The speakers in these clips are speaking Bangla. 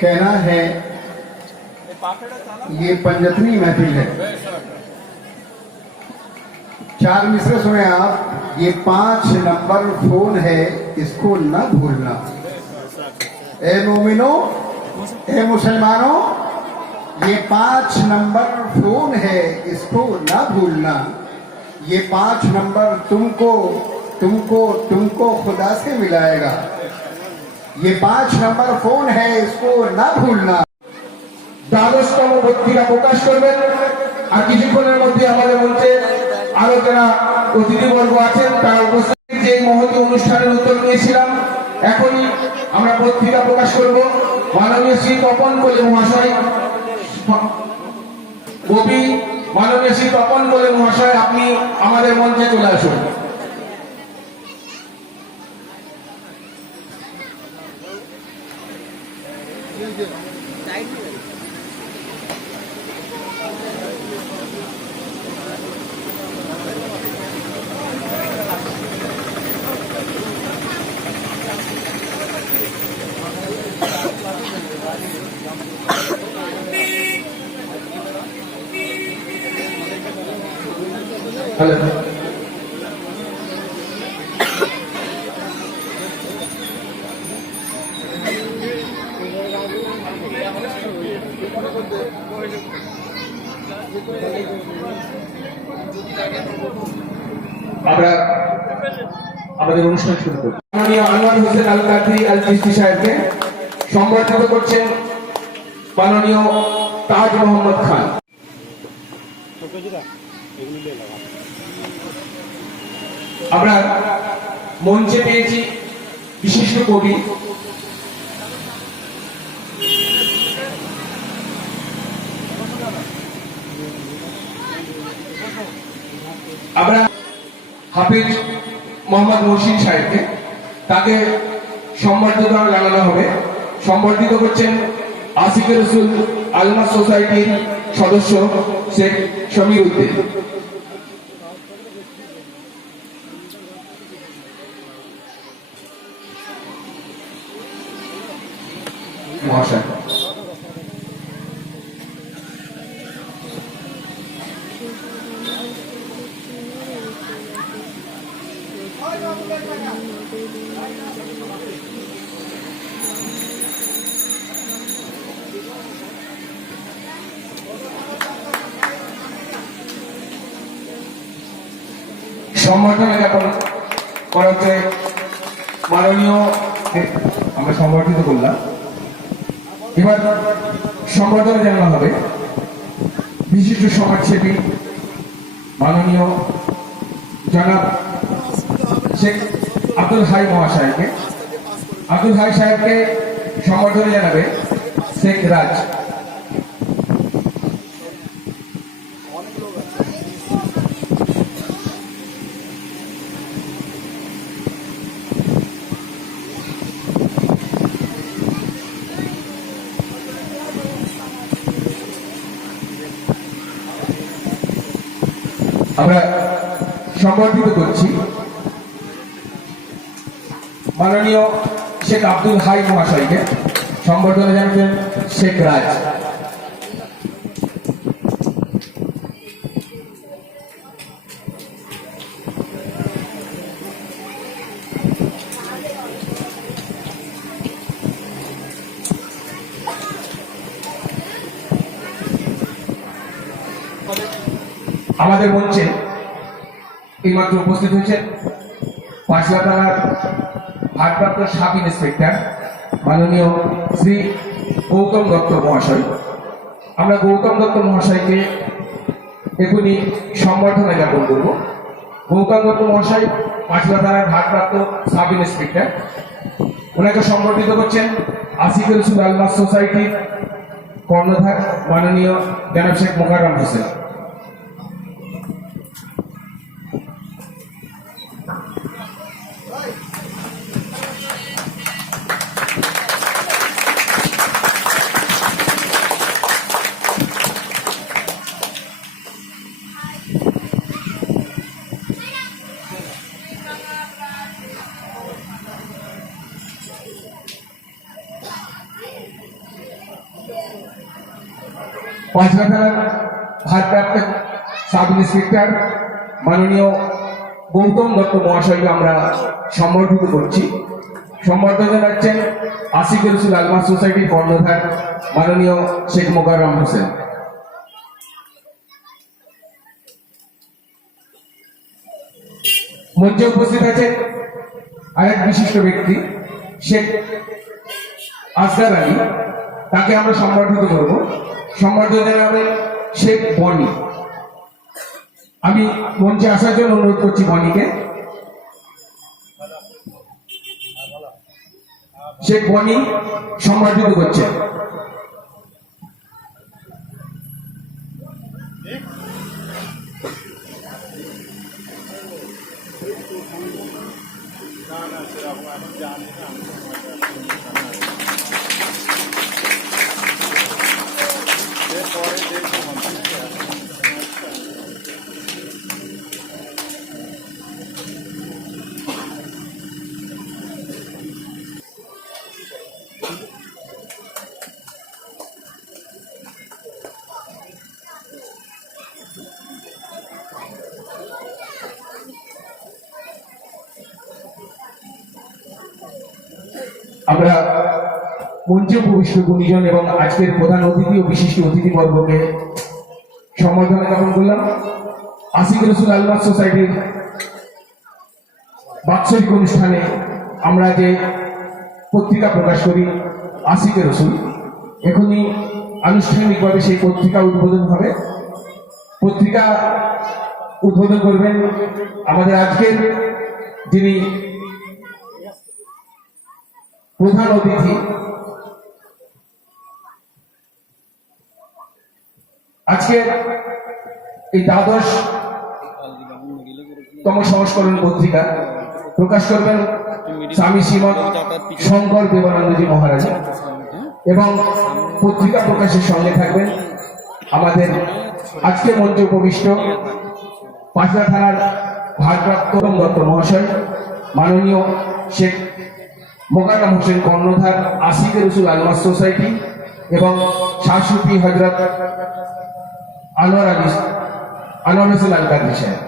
कहना है ये पंजतनी महफिल है। चार मिसरे सुने आप। ये 5 नंबर फोन है, इसको न भूलना। ए मोमिनो, ए मुसलमानों, ये 5 नंबर फोन है, इसको न भूलना। ये 5 नंबर तुमको तुमको तुमको खुदा से मिलाएगा। ये 5 नंबर फोन है, इसको न भूलना। 12তম পত্রিকা প্রকাশ করবেন। আর কিছুক্ষণের মধ্যে আমাদের মঞ্চে আরো যারা অতিথিবর্গ আছেন তারা উপস্থিত। যে মহতি অনুষ্ঠানের উদ্যোগ নিয়েছিলাম, এখনই আমরা পত্রিকা প্রকাশ করব। মাননীয় শ্রী তপন কোলে মহাশয়, কবি মাননীয় শ্রী তপন কোলে মহাশয়, আপনি আমাদের মঞ্চে চলে আসুন। হ্যালো, আমরা আমাদের অনুষ্ঠান শুরু করি। মাননীয় আনোয়ার হোসেন আল কাদরি আল চিশতি সাহেবকে সম্বর্ধিত করছেন মাননীয় তাজ মোহাম্মদ খান। আমরা মঞ্চে পেয়েছি বিশিষ্ট কবি আমরা হাফিজ মোহাম্মদ মহসিন সাহেবকে, তাকে সম্বর্ধিত জানানো হবে। সম্বর্ধিত করছেন আশিকে রসুল আলমাস সোসাইটির সদস্য শেখ সমীর উদ্দিন মহাশয়। সম্বর্ধনা জ্ঞাপন করা হচ্ছে মাননীয়, আমরা সম্বর্ধিত করলাম। এবার সম্বর্ধনা জানানো হবে বিশিষ্ট সমাজসেবী মাননীয় জনাব শেখ আব্দুল হাই মহাশয়কে। আব্দুল হাই সাহেবকে সম্বর্ধনা জানাবে শেখ রাজ। আমরা সম্বর্ধিত করছি মাননীয় শেখ আব্দুল হাই মহাশয়কে। সম্বর্ধনা জানাবেন শেখ রাজ। আমাদের মঞ্চে এইমাত্র উপস্থিত হয়েছেন পাঁচলা থানার ভারপ্রাপ্ত সাব ইন্সপেক্টর মাননীয় শ্রী গৌতম দত্ত মহাশয়। আমরা গৌতম দত্ত মহাশয়কে এখনই সম্বর্ধনা জ্ঞাপন করব। গৌতম দত্ত মহাশয় পাঁচলা থানার ভারপ্রাপ্ত সাব ইন্সপেক্টর। ওনাকে সম্বর্ধিত করছেন আশিকে রসুল আলমাস সোসাইটির কর্ণধার মাননীয় জনাব শেখ মোকাররম হোসেন। পাঁচলা থানার ভারপ্রাপ্ত সাব ইন্সপেক্টর মাননীয় গৌতম দত্ত মহাশয়কে আমরা সম্বর্ধিত করছি। সম্বর্ধনা জানাচ্ছেন আশিক রসুল আলমাস সোসাইটির কর্ণধার মাননীয় শেখ মোকাররম হোসেন। মঞ্চে উপস্থিত আছেন আরেক বিশিষ্ট ব্যক্তি শেখ আসগার আলী, তাকে আমরা সম্বর্ধিত করব। সম্বর্ধনা জানাবেন শেখ বনি। আমি মঞ্চে আসার জন্য অনুরোধ করছি বনিকে। শেখ বনি সম্বর্ধিত করছেন। আমরা মঞ্চে উপবিষ্ট গুণীজন এবং আজকের প্রধান অতিথি ও বিশিষ্ট অতিথিবর্গকে সম্বর্ধনা জ্ঞাপন করলাম। আশিক রসুল আলমাস সোসাইটির বাৎসরিক অনুষ্ঠানে আমরা যে পত্রিকা প্রকাশ করি আশিক রসুল, এখনই আনুষ্ঠানিকভাবে সেই পত্রিকা উদ্বোধন হবে। পত্রিকা উদ্বোধন করবেন আমাদের আজকের যিনি প্রধান অতিথি, আজকে এই ১২তম সংস্করণ পত্রিকা প্রকাশ করবেন স্বামী শ্রীমৎ শঙ্কর দেবানন্দজি মহারাজ এবং পত্রিকা প্রকাশের সঙ্গে থাকবেন আমাদের আজকে মঞ্চে উপবিষ্ট পাঁচলা থানার ভারপ্রাপ্ত দত্ত মহাশয়, মাননীয় শেখ মোকাররম হোসেন কর্ণধার আশিক রসুল আলমাস সোসাইটি এবং শাহসুফি হজরত আনোয়ার হোসেন আল কাদরি সাহেব।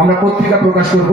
আমরা পত্রিকা প্রকাশ করব।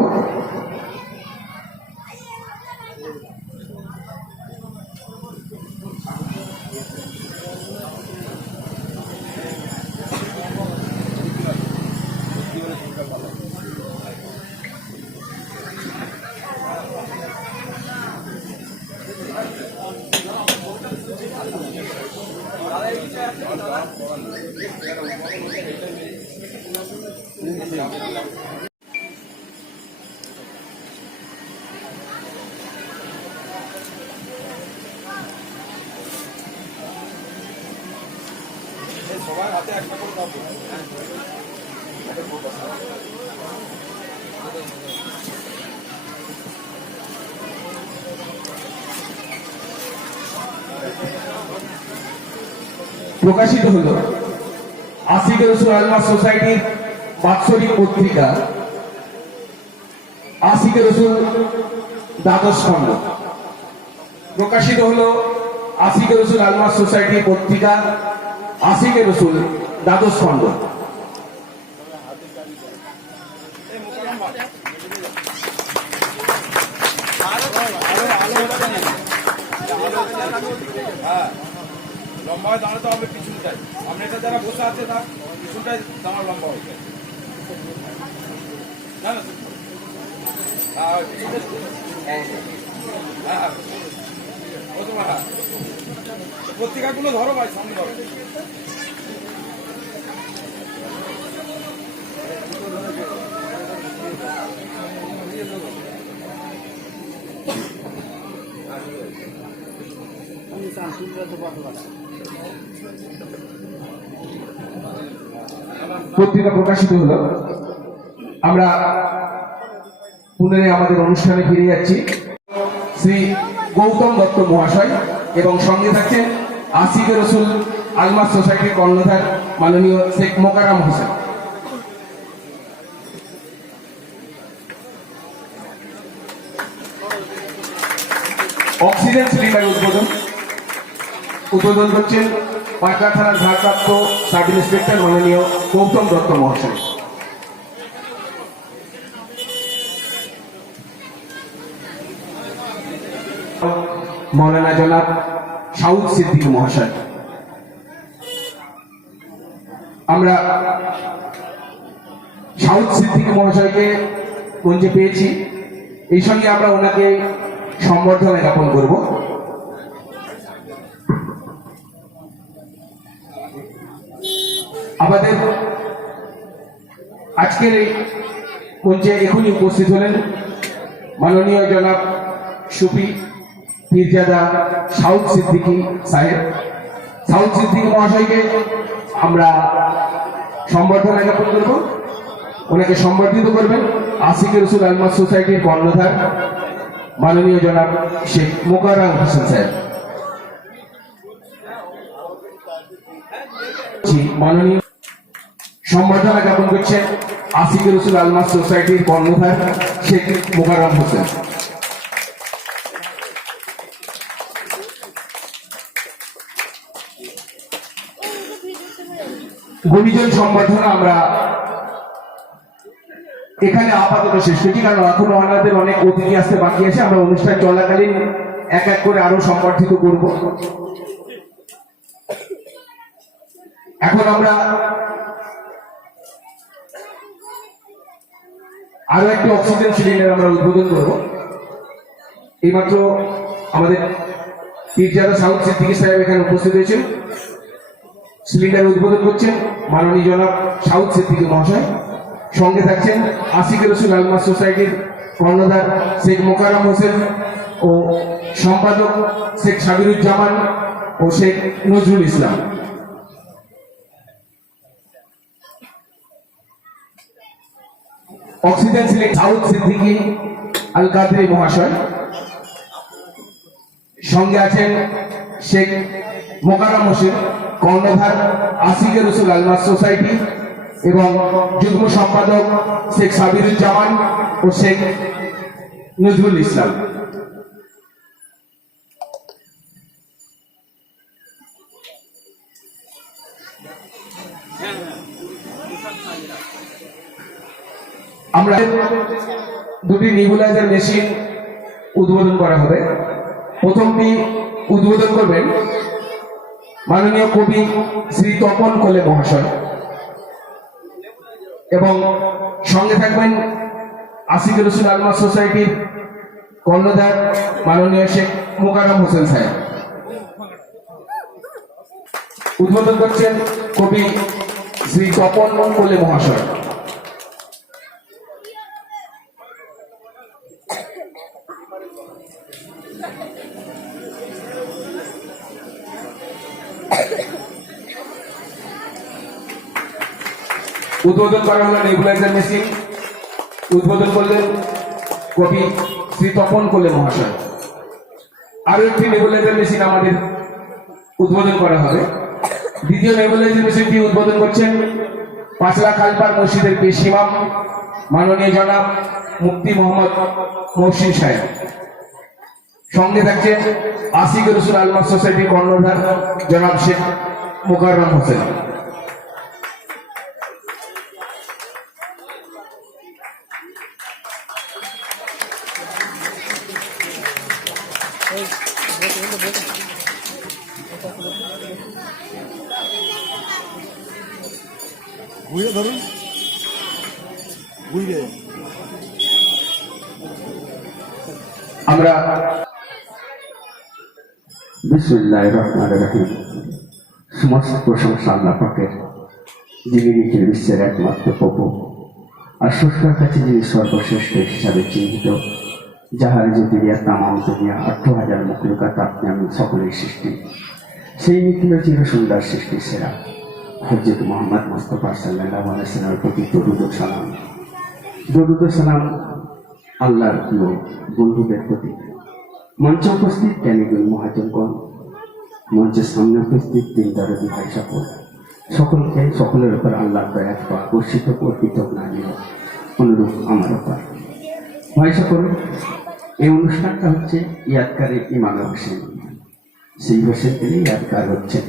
প্রকাশিত হল আশিক রসুল আলমাস সোসাইটির বাৎসরিক পত্রিকা আশিক রসুল দ্বাদশ খণ্ড। প্রকাশিত হল আশিক রসুল আলমাস সোসাইটির পত্রিকা আশিক রসুল দ্বাদশ খণ্ড। লম্বা হয় দাঁড়াতে হবে পিছনটায়, আমরা এটা যারা বসে আছে তার পিছনটায় দাঁড়া লম্বা হয়ে যায় না না পত্রিকাগুলো ধরো ভাই, সামনে ধরো। পত্রিকা প্রকাশিত হলো। আমরা পুনরায় আমাদের অনুষ্ঠানে ফিরে যাচ্ছি। শ্রী গৌতম দত্ত মহাশয় এবং সঙ্গে থাকছেন আশিক রসুল আলমাস সোসাইটির কর্ণধার মাননীয় শেখ মোকাররম হোসেন। অক্সিজেন সিলিন্ডার উদ্বোধন করছেন পাটনা থানার ভারপ্রাপ্ত সাব ইন্সপেক্টর মাননীয় গৌতম দত্ত মহাশয়। মৌলানা জনাব সাউদ সিদ্দিকী মহাশয়। আমরা সাউদ সিদ্দিকী মহাশয়কে মঞ্চে পেয়েছি, এই সঙ্গে আমরা ওনাকে সম্বর্ধনা জ্ঞাপন করব। আমাদের আজকের এই মঞ্চে এখনই উপস্থিত হলেন মাননীয় জনাব সুফি পীরজাদা সাউদ সিদ্দিকী সাহেব। সাউদ সিদ্দিকী মহাশয়কে আমরা সম্বর্ধনা জ্ঞাপন করব। ওনাকে সম্বর্ধিত করবেন আশিক রসুল আলমাস সোসাইটির কর্ণধার মাননীয় জনাব শেখ মোকাররম হোসেন সাহেব। মাননীয় সম্বর্ধনা জ্ঞাপন করছেন আশিক রসুল আলমাস সোসাইটির কর্ণধার শেখ মোকাররম হোসেন। গুণীজন সম্বর্ধনা আমরা এখানে আপাতত শেষ করছি, কারণ এখনো আমাদের অনেক অতিথি আসতে বাকি আছে। আমরা অনুষ্ঠান চলাকালীন এক এক করে আরো সম্বর্ধিত করব। এখন আমরা আরো একটি অক্সিজেন সিলিন্ডার আমরা উদ্বোধন করব। এইমাত্র আমাদের পীরজাদা সাউদ সিদ্দিকী সাহেব এখানে উপস্থিত হয়েছেন। সিলিন্ডার উদ্বোধন করছেন মাননীয় জনাব সাউদ সিদ্দিকী মহাশয়। সঙ্গে থাকছেন আশিক রসুল আলমাস সোসাইটির কর্ণধার শেখ মোকাররম হোসেন ও সম্পাদক শেখ সাবিরুজ্জামান ও শেখ নজরুল ইসলাম। অক্সিজেন সিলিন্ডার সাউদ সিদ্দিকী আল কাদরি মহাশয়। সঙ্গে আছেন শেখ মোকাররম হোসেন, কর্ণধার আশিক রসুল আলমাস সোসাইটি এবং যুগ্ম সম্পাদক শেখ সাবিরুজ্জামান ও শেখ নজরুল ইসলাম। আমরা দুটি নিবুলাইজার মেশিন উদ্বোধন করা হবে। প্রথমটি উদ্বোধন করবেন মাননীয় কবি শ্রী তপন কোলে মহাশয় এবং সঙ্গে থাকবেন আশিক রসুল আলমাস সোসাইটির কর্ণধার মাননীয় শেখ মোকাররম হোসেন সাহেব। উদ্বোধন করছেন কবি শ্রী তপন কোলে মহাশয়। উদ্বোধন করা হলো নেবুলাইজার মেশিন। উদ্বোধন করলেন কবি শ্রী তপন কোলে মহাশয়। আরো একটি নেবুলাইজার মেশিন আমাদের উদ্বোধন করা হবে। দ্বিতীয় নেবুলাইজার মেশিনটি উদ্বোধন করছেন পাঁচলা খালপার মসজিদের পেশ ইমাম মাননীয় জনাব মুফতি মোহাম্মদ মহসিন সাহেব। সঙ্গে থাকছেন আশিক রসুল আলমাস সোসাইটির কর্ণধার জনাব শেখ মোকাররম হোসেন। ঘুরে ধরুন, ঘুরে আমরা বিসমিল্লাহির রহমানির রহিম। সমস্ত প্রশংসা আল্লাহ পাকের, যিনি নিখিল বিশ্বের একমাত্র প্রভু আর স্রষ্টার কাছে যিনি সর্বশ্রেষ্ঠ হিসাবে চিহ্নিত, যাহার যে দুনিয়া তামাম দুনিয়া 8,000 মখলুকাত আপনি আমি সকলের সৃষ্টি, সেই নিখিল চির সুন্দর সৃষ্টি সেরা হযরত মুহাম্মদ মুস্তাফা সাল্লাল্লাহু আলাইহি ওয়াসাল্লামের প্রতি দরুদ ও সালাম। দরুদ ও সালাম আল্লাহর প্রিয় বন্ধুদের প্রতি। মঞ্চে উপস্থিত জ্ঞানীগুণ মহাজনগণ, মঞ্চের সামনে উপস্থিত দিনদারী ভাই সকলকে সকলের উপর আল্লাহ দয়া বর্ষিত অর্পিত না নিয়ে অনুরূপ আমার উপর। ভাই সকল, এই অনুষ্ঠানটা হচ্ছে ইয়াদকারে ইমাম হোসেন। সেই হোসেন তিনি ইয়াদকার হচ্ছেন।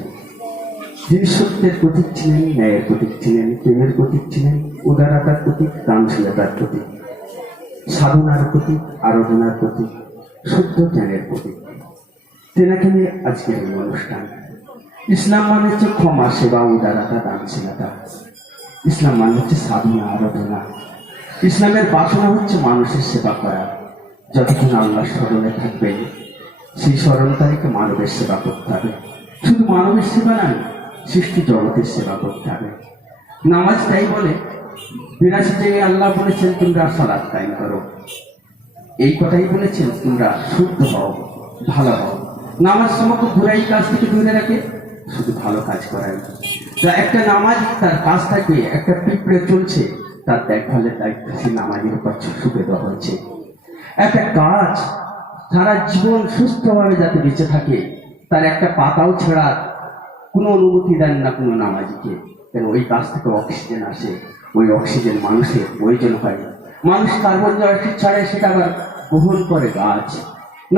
যিনি সত্যের প্রতীক ছিলেন, ন্যায়ের প্রতীক ছিলেন, প্রেমের প্রতীক ছিলেন, উদারতার প্রতীক, দানশীলতার প্রতীক, সাধনার প্রতীক, আরাধনার প্রতীক, শুদ্ধ জ্ঞানের প্রতীক। তেনাকে নিয়ে আজকের এই অনুষ্ঠান। ইসলাম মানে হচ্ছে ক্ষমা, সেবা, উদারতা, দানশীলতা। ইসলাম মানে হচ্ছে সাধনা, আরাধনা। ইসলামের বাসনা হচ্ছে মানুষের সেবা করা। যতক্ষণ আল্লাহ স্মরণে থাকবেন, সেই স্মরণকারীকে মানবের সেবা করতে হবে। শুধু মানবের সেবা নয়, সৃষ্টি জগতের সেবা করতে হবে। নামাজ তাই বলে 82 আল্লাহ বলেছেন তোমরা সালাত কায়েম করো। এই কথাই বলেছেন তোমরা শুদ্ধ হও, ভালো হও। নামাজ সমগ্র বুরাই কাজ থেকে দূরে রাখে, শুধু ভালো কাজ করায়। যা একটা নামাজ তার কাজ থাকবে, একটা পিঁপড়ে চলছে তার দেখভালের দায়িত্ব সেই নামাজের উপর সুপে দেওয়া হয়েছে। একটা গাছ সারা জীবন সুস্থভাবে যাতে বেঁচে থাকে, তার একটা পাতাও ছেড়ার কোনো অনুমতি দেন না কোনো নামাজিকে। কেন ওই গাছ থেকে অক্সিজেন আসে, ওই অক্সিজেন মানুষের প্রয়োজন হয়। মানুষ কার্বন ডাইঅক্সাইড ছাড়ে, সেটা আবার গ্রহণ করে গাছ।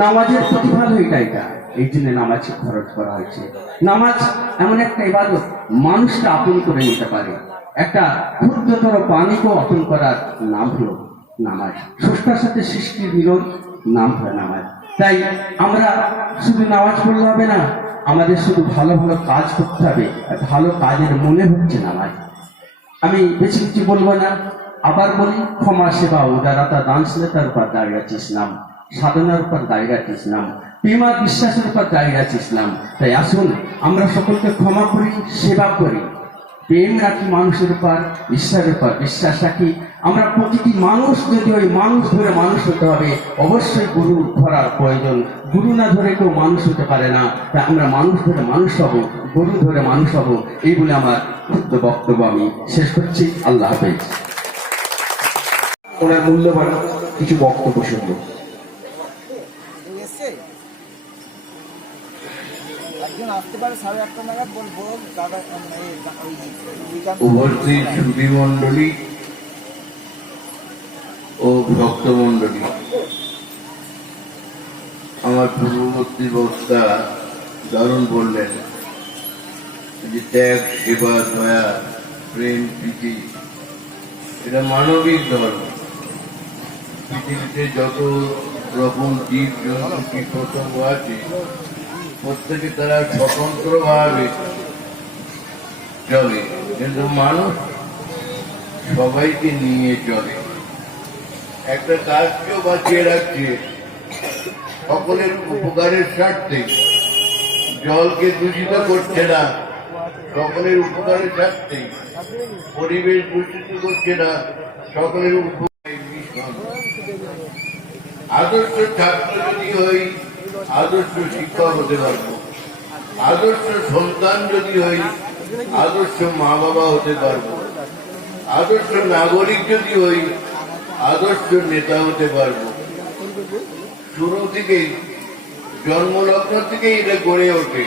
নামাজের প্রতিফল এটা, এই জন্য নামাজকে খরচ করা হয়েছে। নামাজ এমন একটা ইবাদত, মানুষকে আপন করে নিতে পারে। একটা ক্ষুদ্রতর প্রাণীকেও আপন করার নাম হলো নামাজ। স্রষ্টার সাথে সৃষ্টির মিলন, নাম হয় নামাজ। তাই আমরা শুধু নামাজ পড়লে হবে না, আমাদের শুধু ভালো ভালো কাজ করতে হবে। আর ভালো কাজের মনে হচ্ছে নামাজ। আমি বেশি কিছু বলবো না, আবার বলি, ক্ষমা, সেবা, উদারতা, দানশীলতার উপর দাঁড়িয়ে আছে ইসলাম। সাধনার উপর দাঁড়িয়ে আছে ইসলাম। প্রেম আর বিশ্বাসের উপর দাঁড়িয়ে আছে ইসলাম। তাই আসুন আমরা সকলকে ক্ষমা করি, সেবা করি, প্রেম রাখি মানুষের উপর, ঈশ্বরের উপর বিশ্বাস রাখি। আমরা প্রতিটি মানুষ যদি ওই মানুষ ধরে মানুষ হতে হবে, অবশ্যই গুরু ধরার প্রয়োজন। গুরু না ধরে কেউ মানুষ হতে পারে না। তাই আমরা মানুষ ধরে মানুষ হব, গুরু ধরে মানুষ হব। এই বলে আমার ক্ষুদ্র বক্তব্য আমি শেষ করছি। আল্লাহ হাফেজ। ওনার মূল্যবান কিছু বক্তব্য শুনবো। একজন আসতে পারে 8:30 নাগাদ, বলবো দাদা উপস্থিত সুধীমণ্ডলী ও ভক্তমণ্ডলী, আমার পূর্ববর্তী বক্তা দারুণ বললেন যে ত্যাগ, সেবা, দয়া, প্রেম, প্রীতি এটা মানবিক ধর্ম। পৃথিবীতে যত রকম জীব জন্তু কীট পতঙ্গ আছে, প্রত্যেকে তারা স্বতন্ত্রভাবে চলে, কিন্তু মানুষ সবাইকে নিয়ে চলে। একটা গাছকেও বাঁচিয়ে রাখছে সকলের উপকারের স্বার্থে, জলকে দূষিত করছে না সকলের উপকারের স্বার্থে, পরিবেশ দূষিত করছে না সকলের উপকার। আদর্শ ছাত্র যদি হই, আদর্শ শিক্ষক হতে পারবো। আদর্শ সন্তান যদি হই, আদর্শ মা বাবা হতে পারবো। আদর্শ নাগরিক যদি হই, আদর্শ নেতা হতে পারবো। শুরু থেকেই, জন্মলগ্ন থেকেই এটা গড়ে ওঠে।